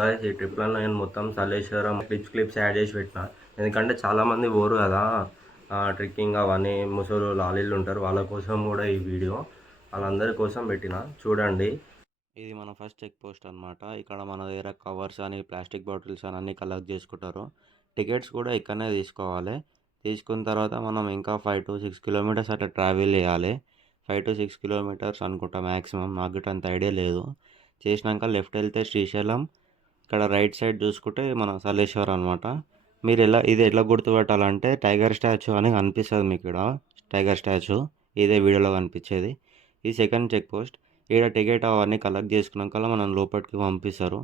Guys, ఈ ట్రిప్లో నేను మొత్తం సలేశ్వరం క్లిప్స్ యాడ్ చేసి పెట్టిన. ఎందుకంటే చాలామంది పోరు కదా ట్రెక్కింగ్ అవన్నీ, ముసలు లాలీలు ఉంటారు, వాళ్ళ కోసం కూడా ఈ వీడియో వాళ్ళందరి కోసం పెట్టిన. చూడండి. ఇది మన ఫస్ట్ చెక్ పోస్ట్ అనమాట. ఇక్కడ మన దగ్గర కవర్స్ అని, ప్లాస్టిక్ బాటిల్స్ అని అన్నీ కలెక్ట్ చేసుకుంటారు. టికెట్స్ కూడా ఇక్కడనే తీసుకోవాలి. తీసుకున్న తర్వాత మనం ఇంకా 5 to 6 కిలోమీటర్స్ అట్లా ట్రావెల్ చేయాలి. 5 to 6 కిలోమీటర్స్ అనుకుంటా మ్యాక్సిమం, నాకు గిట్ట అంత ఐడియా లేదు. చేసినాక లెఫ్ట్ వెళ్తే శ్రీశైలం, ఇక్కడ రైట్ సైడ్ చూసుకుంటే మన సలేశ్వరం అనమాట. మీరు ఇది ఎట్లా గుర్తుపెట్టాలంటే టైగర్ స్టాచ్యూ అని కనిపిస్తుంది మీకు ఇక్కడ. టైగర్ స్టాచ్యూ ఇదే వీడియోలో కనిపించేది. ఇది సెకండ్ చెక్ పోస్ట్. ఇక్కడ టికెట్ అవన్నీ కలెక్ట్ చేసుకున్నాక మనం లోపలికి పంపిస్తారు.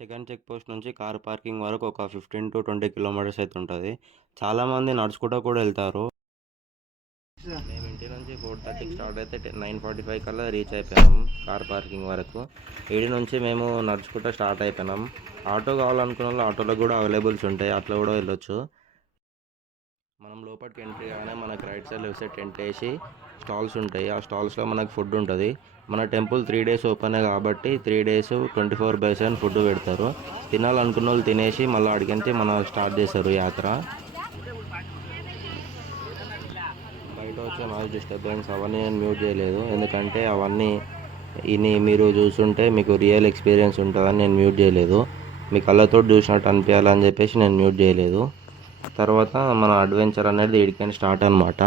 సెకండ్ చెక్ పోస్ట్ నుంచి కార్ పార్కింగ్ వరకు ఒక 15 to 20 కిలోమీటర్స్ అయితే ఉంటుంది. చాలామంది నడుచుకుంటూ కూడా వెళ్తారు. మేము ఇంటి నుంచి 4:30కి స్టార్ట్ అయితే 9:45 కల్లా రీచ్ అయిపోయాం కార్ పార్కింగ్ వరకు. ఈడి నుంచి మేము నడుచుకుంటూ స్టార్ట్ అయిపోయినాం. ఆటో కావాలనుకున్న వాళ్ళు ఆటోలో కూడా అవైలబుల్స్ ఉంటాయి, అట్లా కూడా వెళ్ళొచ్చు. మనం లోపలికి ఎంట్రీ కానీ మనకు right side left side tent వేసి స్టాల్స్ ఉంటాయి. ఆ స్టాల్స్లో మనకు ఫుడ్ ఉంటుంది. మన టెంపుల్ 3 days ఓపెనే కాబట్టి 3 days 24/7 ఫుడ్ పెడతారు. తినాలనుకున్న వాళ్ళు తినేసి మళ్ళీ అడిగించి మనం స్టార్ట్ చేస్తారు యాత్ర. బయట వచ్చే నాయిస్ డిస్టర్బెన్స్ అవన్నీ నేను మ్యూట్ చేయలేదు, ఎందుకంటే అవన్నీ మీరు చూస్తుంటే మీకు రియల్ ఎక్స్పీరియన్స్ ఉంటుందని నేను మ్యూట్ చేయలేదు. మీ కళ్ళతో చూసినట్టు అనిపించాలని చెప్పేసి నేను మ్యూట్ చేయలేదు. తర్వాత మన అడ్వెంచర్ అనేది ఈడికని స్టార్ట్ అనమాట.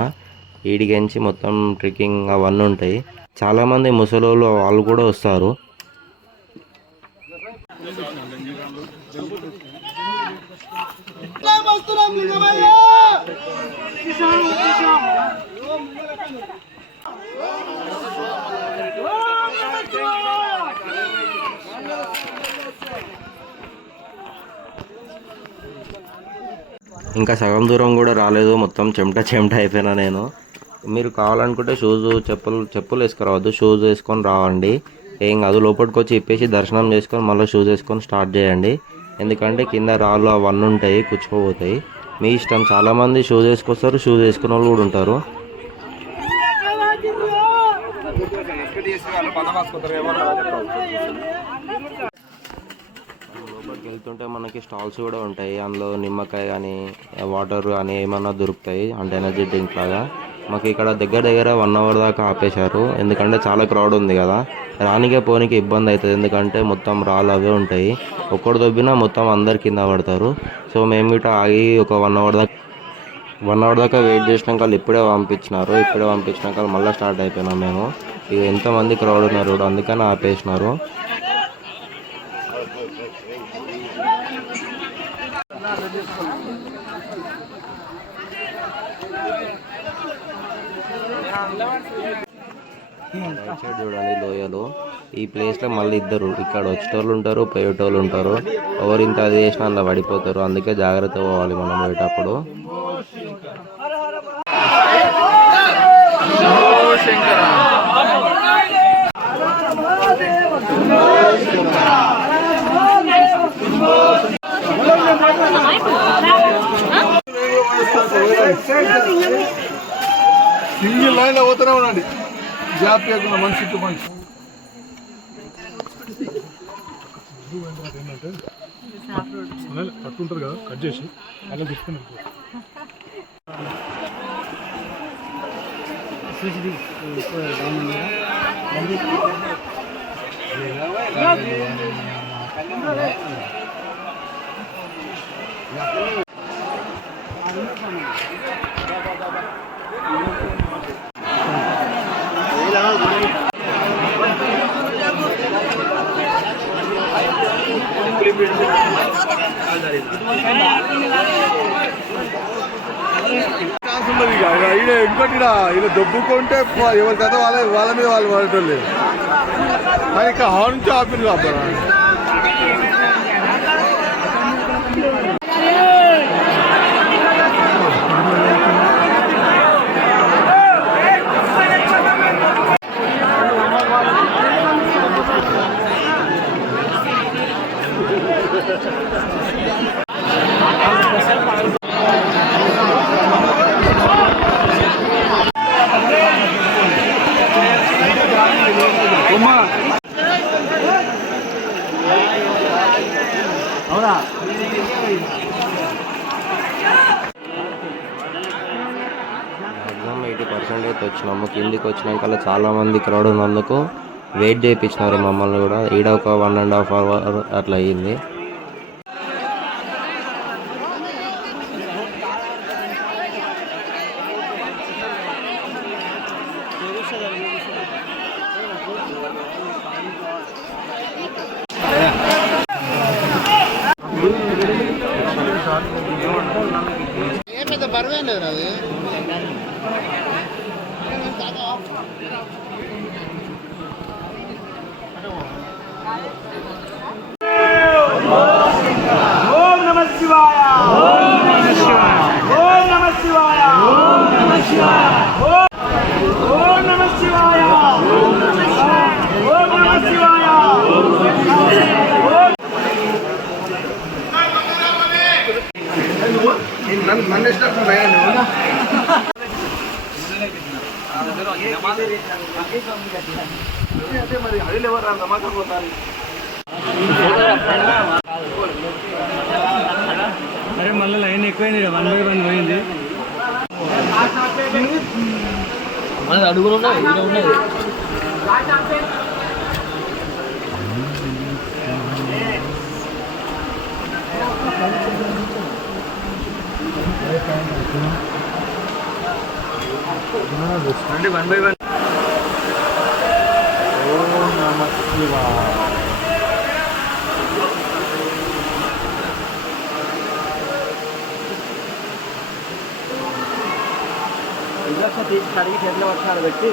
ఈడికెంచి మొత్తం ట్రెక్కింగ్ అవన్నీ ఉంటాయి. చాలామంది ముసలోళ్ళు వాళ్ళు కూడా వస్తారు. ఇంకా సగం దూరం కూడా రాలేదు, మొత్తం చెమట అయిపోయినా నేను. మీరు కావాలనుకుంటే చెప్పులు వేసుకురావద్దు, షూస్ వేసుకొని రావండి, ఏం కాదు. లోపలికి వచ్చి ఇప్పేసి దర్శనం చేసుకొని మళ్ళీ షూస్ వేసుకొని స్టార్ట్ చేయండి. ఎందుకంటే కింద రాళ్ళు అవన్నీ ఉంటాయి, కూర్చుకోపోతాయి. మీ ఇష్టం. చాలామంది షూస్ వేసుకొస్తారు, షూస్ వేసుకున్న వాళ్ళు కూడా ఉంటారు. లోపలికి వెళ్తుంటే మనకి స్టాల్స్ కూడా ఉంటాయి. అందులో నిమ్మకాయ కానీ వాటర్ కానీ ఏమన్నా దొరుకుతాయి, అంటే ఎనర్జీ డ్రింక్ లాగా. మాకు ఇక్కడ దగ్గర 1 hour దాకా ఆపేశారు, ఎందుకంటే చాలా క్రౌడ్ ఉంది కదా. రానికే పోనీకి ఇబ్బంది అవుతుంది, ఎందుకంటే మొత్తం రాళ్ళు అవే ఉంటాయి. ఒక్కడు దొబ్బినా మొత్తం అందరు కింద పడతారు. సో మేము ఇట్లా ఆగి ఒక 1 hour దాకా వెయిట్ చేసినాక వాళ్ళు ఇప్పుడే పంపించినాక మళ్ళీ స్టార్ట్ అయిపోయినాం మేము. ఇక ఎంతమంది క్రౌడ్ ఉన్నారు, అందుకని ఆపేసినారు. రైట్ సైడ్ చూడండి లోయలో. ఈ ప్లేస్లో మళ్ళీ ఇద్దరు ఇక్కడ వచ్చేటోళ్ళు ఉంటారు, పోయేటోళ్ళు ఉంటారు. ఎవరు ఇంత అది చేసినా అందులో పడిపోతారు, అందుకే జాగ్రత్త పోవాలి మనం పోయేటప్పుడు. సింగిల్ లైన్ లో పోతూనే ఉండండి, గ్యాప్ లేకుండా మనిషి టు మనిషి. కట్టుంటారు కదా, కట్ చేసి అలా తీసుకుని ఛాన్స్ ఉండదు. ఇక ఇంకోటి ఇలా దొబ్బుకుంటే ఎవరి కథ వాళ్ళ మీద వాళ్ళు పడటం లేదు. కానీ ఇక హార్న్ నుంచి ఆపిరు కాబట్టి మ్యాక్సిమం 80% అయితే వచ్చినాము. కిందికి వచ్చినాక చాలా మంది క్రౌడ్ ఉన్నందుకు వెయిట్ చేయించినారు మమ్మల్ని కూడా. ఈడ ఒక 1.5 అవర్ అట్లా అయ్యింది. బరువేం లేదు అది. ఓం నమః శివాయ ఓం నమః శివాయ ఓం నమః శివాయ ఓం నమః శివాయ ఓం నమః శివాయ ఓం నమః శివాయ ఓం నమః శివాయ నన్ను ఇష్టం మరి హరిలు ఎవరు నమ్మకం పోతారు. అరే మళ్ళీ లైన్ ఎక్కువైంది 1 by 1 పోయింది. అడుగులు ఉన్నాయి. అంటే 1 by 1. ఓం నమః శివాయ. కడిగి చేతిలో పట్టాలు పెట్టి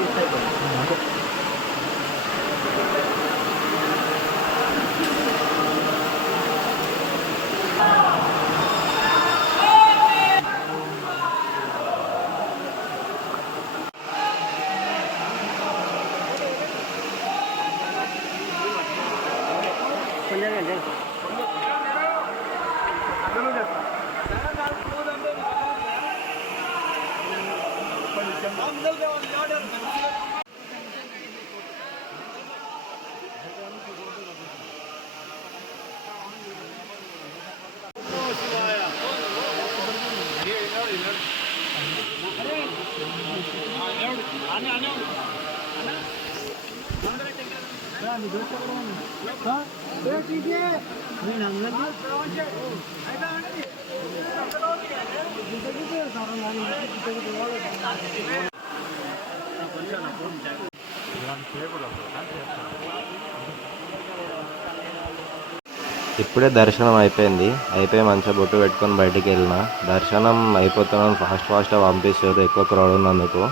ఇప్పుడే దర్శనం అయిపోయి మంచిగా బొట్టు పెట్టుకొని బయటికి వెళ్ళిన. దర్శనం అయిపోతున్నాను ఫాస్ట్గా పంపిస్తారు ఎక్కువ క్రౌడ్ ఉన్నందుకు.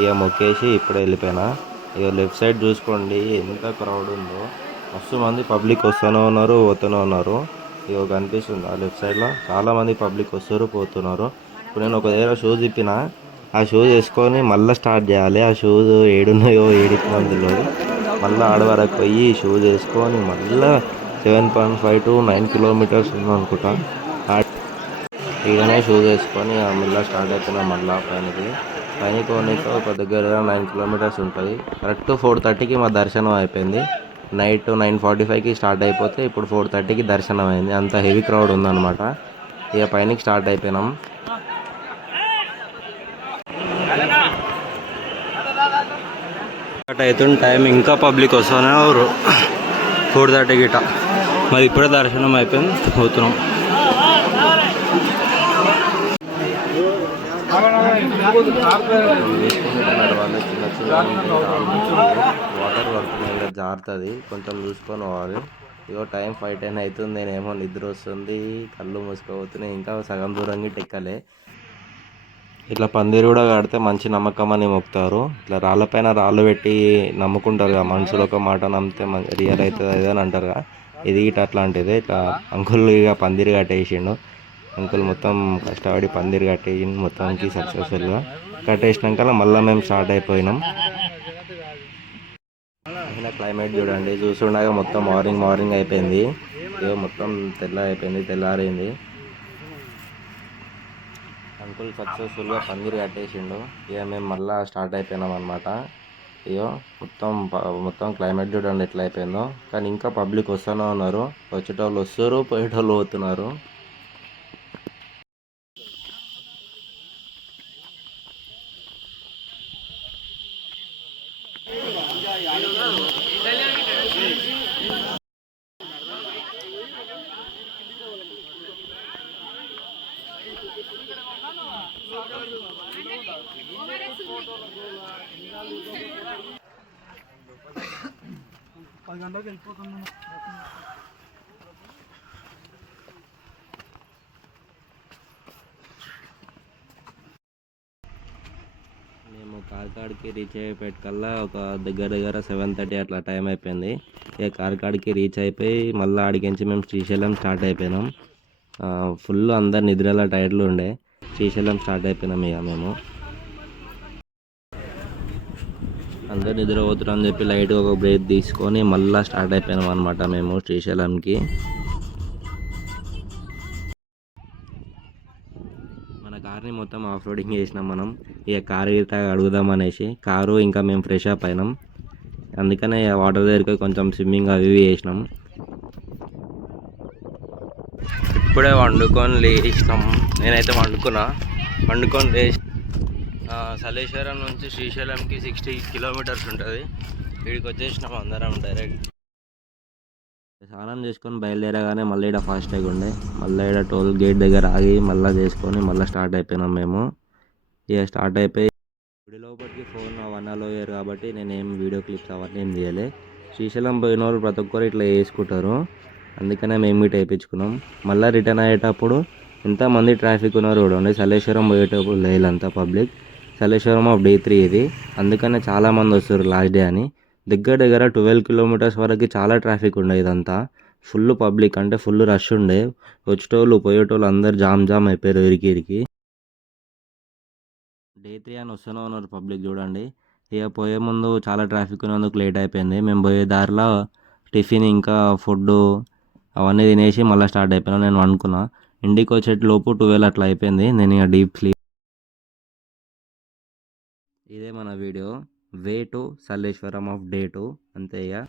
ఇక మొక్కేసి ఇప్పుడే వెళ్ళిపోయినా. ఇక లెఫ్ట్ సైడ్ చూసుకోండి ఎంత క్రౌడ్ ఉందో. మస్తు మంది పబ్లిక్ వస్తూనే ఉన్నారు పోతూనే ఉన్నారు. ఇక కనిపిస్తుంది ఆ లెఫ్ట్ సైడ్లో చాలా మంది పబ్లిక్ వస్తారు పోతున్నారు. ఇప్పుడు నేను ఒక దగ్గర షూస్ ఇప్పిన. ఆ షూస్ వేసుకొని మళ్ళీ స్టార్ట్ చేయాలి. ఆ షూస్ ఏడున్నాయో ఏడిచ్చినందులో మళ్ళీ ఆడ వరకు పోయి షూస్ వేసుకొని మళ్ళీ 7.5 to 9 kilometers ఉందనుకుంటా. ఈడనే షూస్ వేసుకొని మళ్ళీ స్టార్ట్ అవుతున్నా. మళ్ళీ పైనకి పోనీకి ఒక దగ్గర 9 kilometers ఉంటుంది. కరెక్ట్ 4:30కి మా దర్శనం అయిపోయింది. నైట్ 9:45కి స్టార్ట్ అయిపోతే ఇప్పుడు 4:30కి దర్శనం అయింది. అంత హెవీ క్రౌడ్ ఉందన్నమాట. ఇక పైనకి స్టార్ట్ అయిపోయినాం. స్టార్ట్ అవుతుంది టైం. ఇంకా పబ్లిక్ వస్తూనే ఎవరు 4:30 గిట. మరి ఇప్పుడే దర్శనం అయిపోయింది పోతున్నాం. నడవాలి చిన్న వాటర్ పడుతుంది జారుతుంది కొంచెం చూసుకొని పోవాలి. ఇగో టైం 5:10 అవుతుంది. నేనేమో నిద్ర వస్తుంది కళ్ళు మూసుకోబోతున్నాయి. ఇంకా సగం దూరంగా ఎక్కలే. ఇట్లా పందిరి కూడా కడితే మంచి నమ్మకం అని మొక్కుతారు. ఇట్లా రాళ్ళపైన రాళ్ళు పెట్టి నమ్ముకుంటారు కదా. మనుషులు ఒక మాట నమ్మితే రియల్ అవుతుంది అది అని అంటారు కదా. ఇది ఇట్లా అట్లాంటిది. ఇట్లా అంకుల్ ఇక పందిరి కట్టేసిండు. అంకుల్ మొత్తం కష్టపడి పందిరి కట్టేసిండు మొత్తానికి సక్సెస్ఫుల్గా. కట్టేసినాక మళ్ళీ మేము స్టార్ట్ అయిపోయినాం. అయినా క్లైమేట్ చూడండి చూస్తుండగా మొత్తం మార్నింగ్ అయిపోయింది. ఇక మొత్తం తెల్లారింది. అంకుల్ సక్సెస్ఫుల్గా పందిరి కట్టేసిండు. ఇక మేము మళ్ళీ స్టార్ట్ అయిపోయినాం అనమాట. అయ్యో మొత్తం క్లైమేట్ చూడండి ఎట్లా అయిపోయిందో. కానీ ఇంకా పబ్లిక్ వస్తూనే ఉన్నారు. వచ్చేటోళ్ళు వస్తారు, పోయేటోళ్ళు పోతున్నారు. మేము కార్కాడ్కి రీచ్ అయ్యేపటికల్లా ఒక దగ్గర 7:30 అట్లా టైం అయిపోయింది. ఇక కార్కాడ్కి రీచ్ అయిపోయి మళ్ళీ ఆడికించి మేము శ్రీశైలం స్టార్ట్ అయిపోయినాం. ఫుల్ అందరు నిద్రలో టైర్లు ఉండే శ్రీశైలం స్టార్ట్ అయిపోయినాం. ఇక మేము అందరు నిద్రపోతున్నాం అని చెప్పి లైట్గా ఒక బ్రేక్ తీసుకొని మళ్ళీ స్టార్ట్ అయిపోయినాం అనమాట మేము శ్రీశైలంకి. మన కార్ని మొత్తం ఆఫ్ రోడింగ్ చేసినాం మనం. ఇక కారు అడుగుదాం అనేసి కారు ఇంకా మేము ఫ్రెష్ అప్ అయినాం. అందుకనే వాటర్ దగ్గరికి కొంచెం స్విమ్మింగ్ అవి ఇవి చేసినాం. ఇప్పుడే వండుకొని లేచినాం. నేనైతే వండుకొని లేచి సలేశ్వరం నుంచి శ్రీశైలంకి 60 కిలోమీటర్స్ ఉంటుంది. వీడికి వచ్చేసినాం అందరం డైరెక్ట్. స్నానం చేసుకొని బయలుదేరగానే మళ్ళీ ఇక్కడ ఫాస్ట్ ట్యాగ్ ఉండే. మళ్ళీ ఇక్కడ టోల్ గేట్ దగ్గర ఆగి మళ్ళీ చేసుకొని మళ్ళీ స్టార్ట్ అయిపోయినాం మేము. ఇక స్టార్ట్ అయిపోయి గుడి లోపలికి ఫోన్ అవన్నీ అలో అయ్యారు కాబట్టి నేనేం వీడియో క్లిప్స్ అవన్నీ ఏం తీయలే. శ్రీశైలం పోయిన వాళ్ళు ప్రతి ఒక్కరు ఇట్లా వేసుకుంటారు. అందుకనే మేము ఇటు వేయించుకున్నాం. మళ్ళీ రిటర్న్ అయ్యేటప్పుడు ఎంతమంది ట్రాఫిక్ ఉన్నారు చూడండి. సలేశ్వరం పోయేటప్పుడు లేదంతా పబ్లిక్. సలేశ్వరం ఆఫ్ డే 3 ఇది. అందుకనే చాలామంది వస్తారు లాస్ట్ డే అని. దగ్గర 12 కిలోమీటర్స్ వరకు చాలా ట్రాఫిక్ ఉండే. ఇదంతా ఫుల్ పబ్లిక్ అంటే ఫుల్ రష్ ఉండే. వచ్చేటోళ్ళు పోయేటోళ్ళు అందరు జామ్ అయిపోయారు ఇరికి. డే 3 అని వస్తూనే ఉన్నారు పబ్లిక్ చూడండి. ఇక పోయే ముందు చాలా ట్రాఫిక్ ఉన్నందుకు లేట్ అయిపోయింది. మేము పోయే దారిలో టిఫిన్ ఇంకా ఫుడ్ అవన్నీ తినేసి మళ్ళీ స్టార్ట్ అయిపోయినా. నేను అనుకున్నా ఇంటికి వచ్చేలోపు 12 అట్లా అయిపోయింది. నేను ఇక డీప్ స్లీప్. ఇదే మన video way to Saleshwaram of day 2 అంతే ఇక.